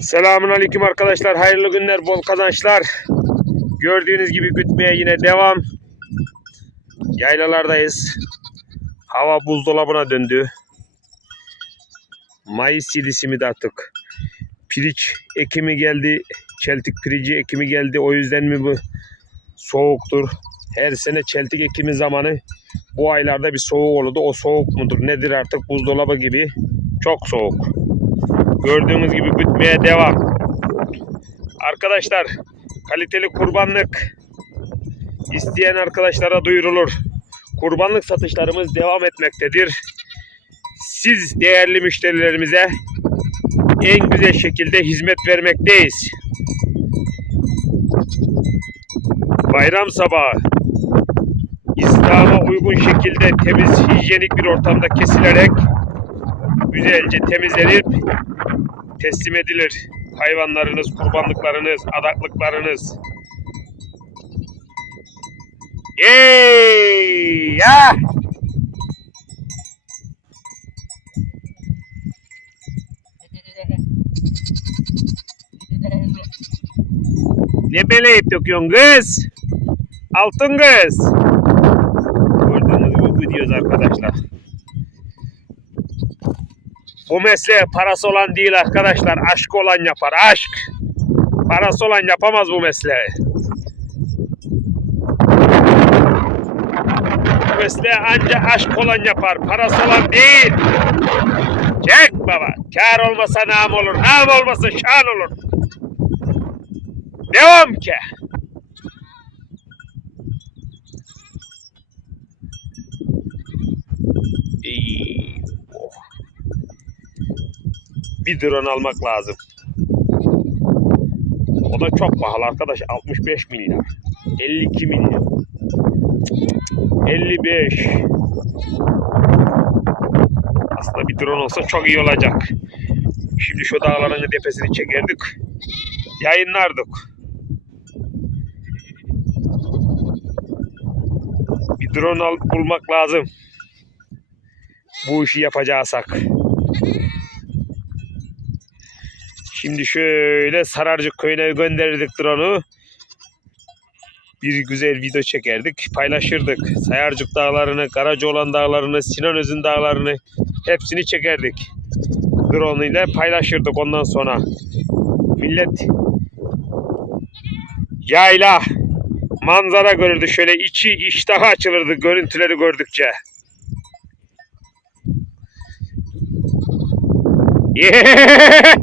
Selamun Aleyküm arkadaşlar. Hayırlı günler, bol kazançlar. Gördüğünüz gibi gütmeye yine devam. Yaylalardayız. Hava buzdolabına döndü. Mayıs 7'si mi de artık? Piriç ekimi geldi. Çeltik pirici ekimi geldi. O yüzden mi bu soğuktur? Her sene çeltik ekimi zamanı bu aylarda bir soğuk olurdu. O soğuk mudur nedir artık buzdolabı gibi? Çok soğuk. Gördüğünüz gibi gütmeye devam. Arkadaşlar kaliteli kurbanlık isteyen arkadaşlara duyurulur. Kurbanlık satışlarımız devam etmektedir. Siz değerli müşterilerimize en güzel şekilde hizmet vermekteyiz. Bayram sabahı İslam'a uygun şekilde temiz, hijyenik bir ortamda kesilerek güzelce temizlenip teslim edilir. Hayvanlarınız, kurbanlıklarınız, adaklıklarınız. Ey ya! Ne beleyip döküyorsun kız? Altın kız. Gördüğünüz gibi gidiyoruz arkadaşlar. Bu mesleğe parası olan değil arkadaşlar. Aşk olan yapar. Aşk. Parası olan yapamaz bu mesleği. Bu mesleği ancak aşk olan yapar. Parası olan değil. Çek baba. Kar olmasa nam olur. Nam olmasa şan olur. Devam ki. İyi. Oh. Bir drone almak lazım. O da çok pahalı arkadaş. 65 milyar. 52 milyar. 55. Aslında bir drone olsa çok iyi olacak. Şimdi şu dağların tepesini çekerdik. Yayınlardık. Bir drone al, bulmak lazım. Bu işi yapacaksak. Şimdi şöyle Sararcık köyüne gönderirdik drone'u. Bir güzel video çekerdik, paylaşırdık. Sayarcık dağlarını, Karacaoğlan dağlarını, Sinanözün dağlarını hepsini çekerdik. Drone ile paylaşırdık ondan sonra. Millet yayla manzara görürdü şöyle içi iştahı açılırdı görüntüleri gördükçe. Yeah!